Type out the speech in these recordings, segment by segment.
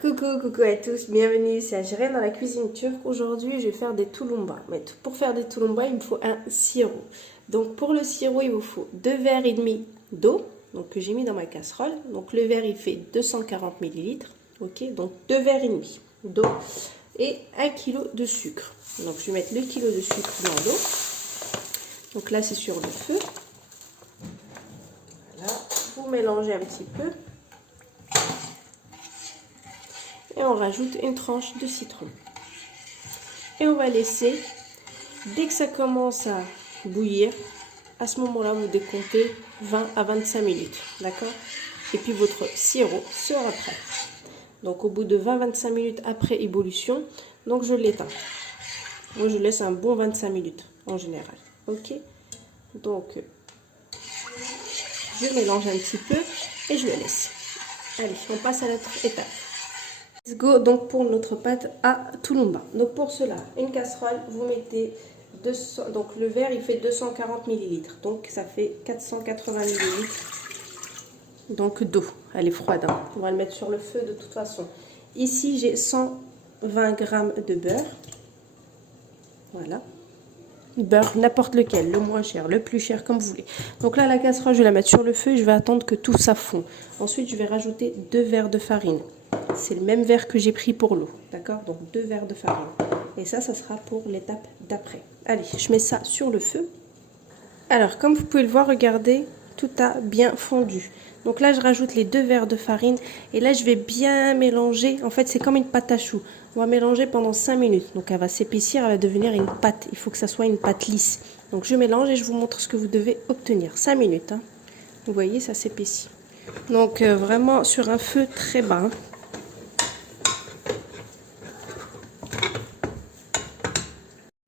Coucou à tous, bienvenue, c'est Agirène dans la cuisine turque. Aujourd'hui, je vais faire des touloumbas. Mais pour faire des touloumbas, il me faut un sirop. Donc pour le sirop, il vous faut 2 verres et demi d'eau, donc que j'ai mis dans ma casserole. Donc le verre, il fait 240 ml. Ok, donc 2 verres et demi d'eau et 1 kg de sucre. Donc je vais mettre le kilo de sucre dans l'eau. Donc là, c'est sur le feu. Voilà, vous mélangez un petit peu. Et on rajoute une tranche de citron. Et on va laisser, dès que ça commence à bouillir, à ce moment-là, vous décomptez 20 à 25 minutes. D'accord? Et puis votre sirop sera prêt. Donc au bout de 20-25 minutes après ébullition, donc je l'éteins. Moi, je laisse un bon 25 minutes en général. Ok? Donc, je mélange un petit peu et je le laisse. Allez, on passe à l'autre étape. Let's go donc pour notre pâte à touloumba. Donc pour cela, une casserole, vous mettez 200, donc le verre il fait 240 ml, donc ça fait 480 ml donc d'eau. Elle est froide, hein. On va le mettre sur le feu de toute façon. Ici j'ai 120 g de beurre. Voilà. Beurre n'importe lequel, le moins cher, le plus cher, comme vous voulez. Donc là la casserole je vais la mettre sur le feu et je vais attendre que tout ça fond. Ensuite je vais rajouter 2 verres de farine. C'est le même verre que j'ai pris pour l'eau, d'accord? Donc 2 verres de farine. Et ça sera pour l'étape d'après. Allez, je mets ça sur le feu. Alors, comme vous pouvez le voir, regardez, tout a bien fondu. Donc là, je rajoute les 2 verres de farine. Et là, je vais bien mélanger. En fait, c'est comme une pâte à choux. On va mélanger pendant 5 minutes. Donc elle va s'épaissir, elle va devenir une pâte. Il faut que ça soit une pâte lisse. Donc je mélange et je vous montre ce que vous devez obtenir. 5 minutes, hein. Vous voyez, ça s'épaissit. Donc vraiment sur un feu très bas, hein.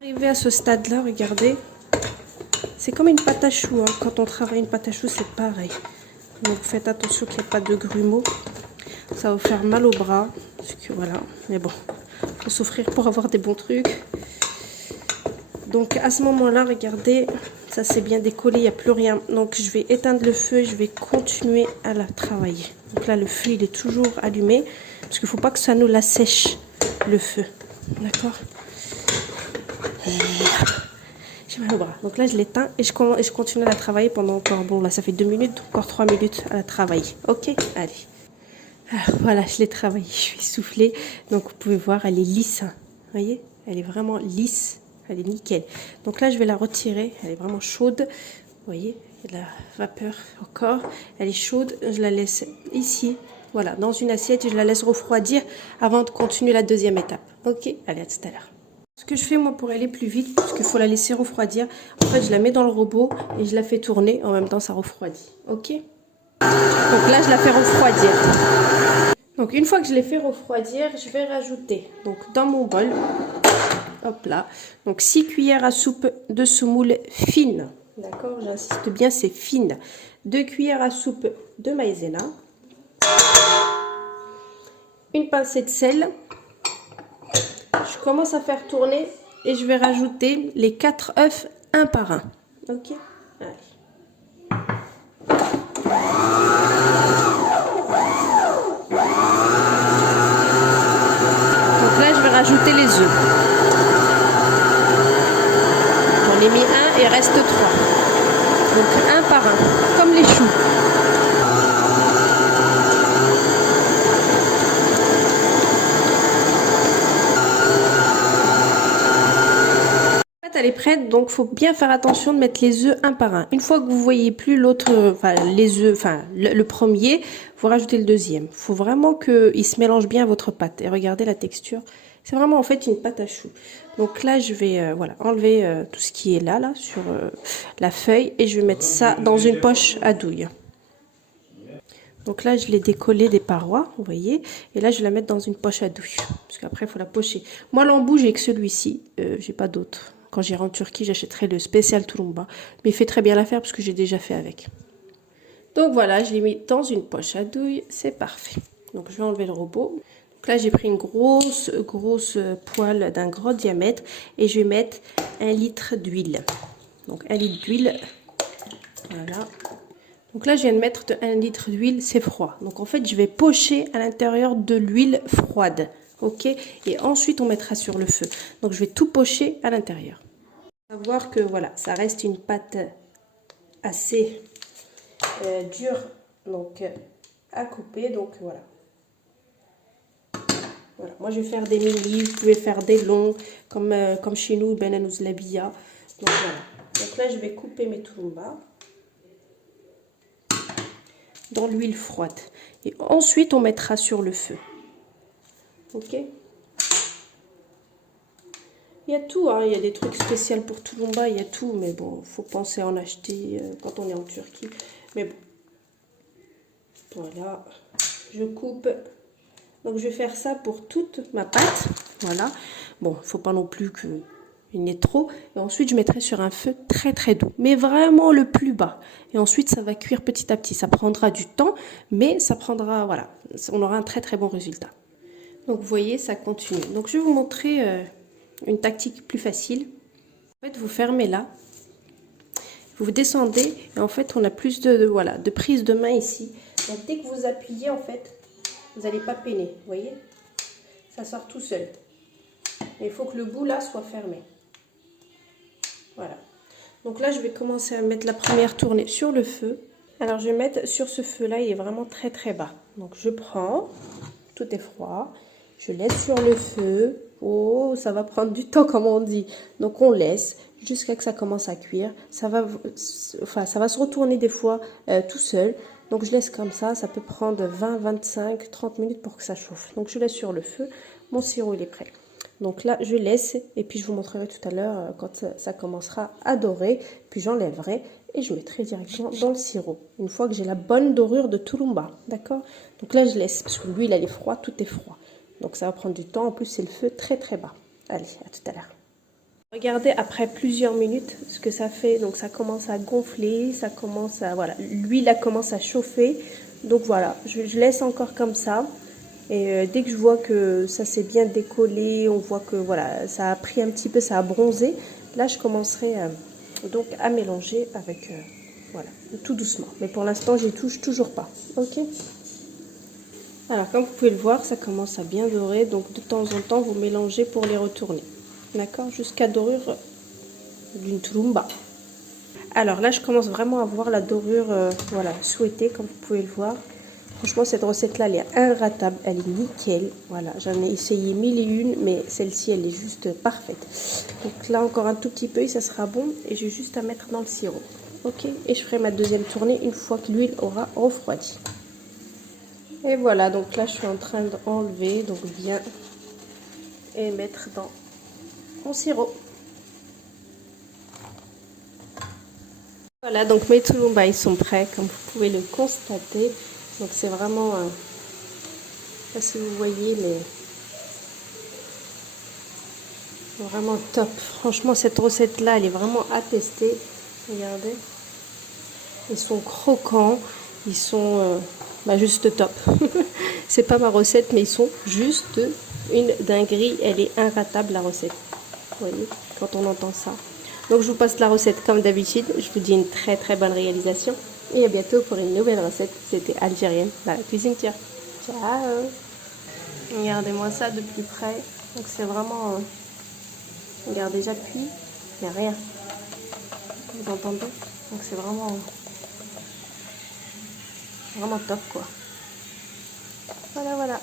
Arrivé à ce stade-là, regardez, c'est comme une pâte à choux, hein. Quand on travaille une pâte à choux, c'est pareil. Donc faites attention qu'il n'y ait pas de grumeaux. Ça va vous faire mal au bras, parce que voilà. Mais bon, il faut souffrir pour avoir des bons trucs. Donc à ce moment-là, regardez, ça s'est bien décollé, il n'y a plus rien. Donc je vais éteindre le feu et je vais continuer à la travailler. Donc là, le feu, il est toujours allumé, parce qu'il ne faut pas que ça nous la sèche, le feu. D'accord ? J'ai mal au bras. Donc là, je l'éteins et je continue à la travailler pendant encore, bon là, ça fait 2 minutes, encore 3 minutes à la travailler. Ok, allez. Alors voilà, je l'ai travaillée, je suis essoufflée. Donc vous pouvez voir, elle est lisse. Vous voyez, elle est vraiment lisse, elle est nickel. Donc là, je vais la retirer, elle est vraiment chaude. Vous voyez, il y a de la vapeur encore. Elle est chaude, je la laisse ici, voilà, dans une assiette et je la laisse refroidir avant de continuer la deuxième étape. Ok, allez, à tout à l'heure. Ce que je fais moi pour aller plus vite, parce qu'il faut la laisser refroidir, en fait je la mets dans le robot et je la fais tourner, en même temps ça refroidit, ok? Donc là je la fais refroidir. Donc une fois que je l'ai fait refroidir, je vais rajouter donc dans mon bol, hop là, donc 6 cuillères à soupe de semoule fine, d'accord? J'insiste bien, c'est fine. 2 cuillères à soupe de maïzena, une pincée de sel. Je commence à faire tourner et je vais rajouter les 4 œufs un par un. Ok, allez. Donc là, je vais rajouter les œufs. J'en ai mis un et il reste 3. Donc un par un, comme les choux. Elle est prête, donc faut bien faire attention de mettre les œufs un par un. Une fois que vous voyez plus l'autre, enfin les œufs, enfin le premier, vous rajoutez le deuxième. Faut vraiment qu'il se mélange bien à votre pâte. Et regardez la texture, c'est vraiment en fait une pâte à choux. Donc là je vais voilà enlever tout ce qui est là sur la feuille et je vais mettre ça dans une poche à douille. Donc là je l'ai décollé des parois, vous voyez, et là je vais la mettre dans une poche à douille, parce qu'après il faut la pocher. Moi l'embout j'ai que celui-ci, j'ai pas d'autre. Quand j'irai en Turquie, j'achèterai le spécial Tulumba. Mais il fait très bien l'affaire parce que j'ai déjà fait avec. Donc voilà, je l'ai mis dans une poche à douille. C'est parfait. Donc je vais enlever le robot. Donc là, j'ai pris une grosse poêle d'un gros diamètre. Et je vais mettre 1 litre d'huile. Donc 1 litre d'huile. Voilà. Donc là, je viens de mettre 1 litre d'huile, c'est froid. Donc en fait, je vais pocher à l'intérieur de l'huile froide. Ok? Et ensuite, on mettra sur le feu. Donc je vais tout pocher à l'intérieur. On va voir que voilà, ça reste une pâte assez dure donc à couper. Donc voilà. Voilà. Moi, je vais faire des mini, vous pouvez faire des longs, comme chez nous, Ben Labia. Donc voilà. Donc là, je vais couper mes touloumbas dans l'huile froide. Et ensuite, on mettra sur le feu. Ok? Il y a tout, hein. Il y a des trucs spéciaux pour Tulumba, il y a tout. Mais bon, il faut penser à en acheter quand on est en Turquie. Mais bon. Voilà. Je coupe. Donc, je vais faire ça pour toute ma pâte. Voilà. Bon, il ne faut pas non plus qu'il y en ait trop. Et ensuite, je mettrai sur un feu très très doux. Mais vraiment le plus bas. Et ensuite, ça va cuire petit à petit. Ça prendra du temps, mais ça prendra, voilà. On aura un très très bon résultat. Donc, vous voyez, ça continue. Donc, je vais vous montrer une tactique plus facile. En fait, vous fermez là. Vous descendez. Et en fait, on a plus voilà, de prise de main ici. Donc, dès que vous appuyez, en fait, vous n'allez pas peiner, vous voyez, ça sort tout seul. Mais il faut que le bout là soit fermé. Voilà. Donc là, je vais commencer à mettre la première tournée sur le feu. Alors, je vais mettre sur ce feu là, il est vraiment très très bas. Donc, je prends, tout est froid, je laisse sur le feu. Oh, ça va prendre du temps comme on dit. Donc, on laisse jusqu'à ce que ça commence à cuire. Ça va se retourner des fois tout seul. Donc je laisse comme ça peut prendre 20, 25, 30 minutes pour que ça chauffe. Donc je laisse sur le feu, mon sirop il est prêt. Donc là je laisse et puis je vous montrerai tout à l'heure quand ça commencera à dorer. Puis j'enlèverai et je mettrai directement dans le sirop. Une fois que j'ai la bonne dorure de Tulumba, d'accord? Donc là je laisse parce que l'huile elle est froide, tout est froid. Donc ça va prendre du temps, en plus c'est le feu très très bas. Allez, à tout à l'heure. Regardez après plusieurs minutes ce que ça fait. Donc ça commence à gonfler, ça commence à voilà, l'huile commence à chauffer. Donc voilà, je laisse encore comme ça. Et dès que je vois que ça s'est bien décollé, on voit que voilà, ça a pris un petit peu, ça a bronzé. Là, je commencerai donc à mélanger avec voilà, tout doucement. Mais pour l'instant, je touche toujours pas. Ok. Alors comme vous pouvez le voir, ça commence à bien dorer. Donc de temps en temps, vous mélangez pour les retourner. D'accord, jusqu'à dorure d'une Tulumba. Alors là, je commence vraiment à voir la dorure voilà, souhaitée, comme vous pouvez le voir. Franchement, cette recette-là, elle est inratable, elle est nickel. Voilà, j'en ai essayé 1001, mais celle-ci, elle est juste parfaite. Donc là, encore un tout petit peu et ça sera bon. Et j'ai juste à mettre dans le sirop. Ok, et je ferai ma deuxième tournée une fois que l'huile aura refroidi. Et voilà, donc là, je suis en train d'enlever, donc bien, et mettre dans mon sirop. Voilà, donc mes Tulumba, ils sont prêts, comme vous pouvez le constater. Donc c'est vraiment, je ne sais pas si vous voyez, mais vraiment top. Franchement, cette recette-là, elle est vraiment à tester. Regardez, ils sont croquants, ils sont juste top. C'est pas ma recette, mais ils sont juste une dinguerie. Elle est inratable, la recette. Vous voyez, quand on entend ça. Donc je vous passe la recette comme d'habitude. Je vous dis une très très bonne réalisation. Et à bientôt pour une nouvelle recette. C'était Algérienne dans la cuisine turque. Ciao. Regardez-moi ça de plus près. Donc c'est vraiment... regardez, j'appuie. Il n'y a rien. Vous entendez? Donc c'est vraiment... vraiment top quoi. Voilà, voilà.